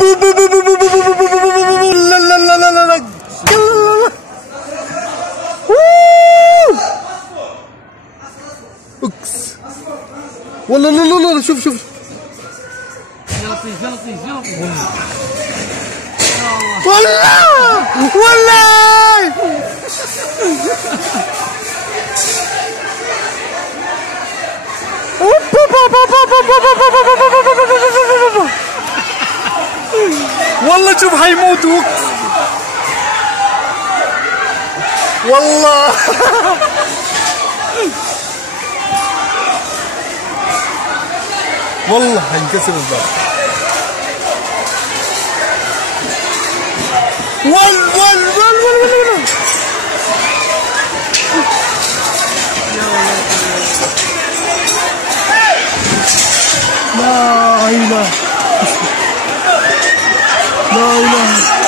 لا لا لا لا لا لا. اكس والله. لا لا لا شوف شوف. يا لطيف يا لطيف يا لطيف. والله والله والله شوف حيموتوا والله. والله حينكسر الباب. لا اله لا اله.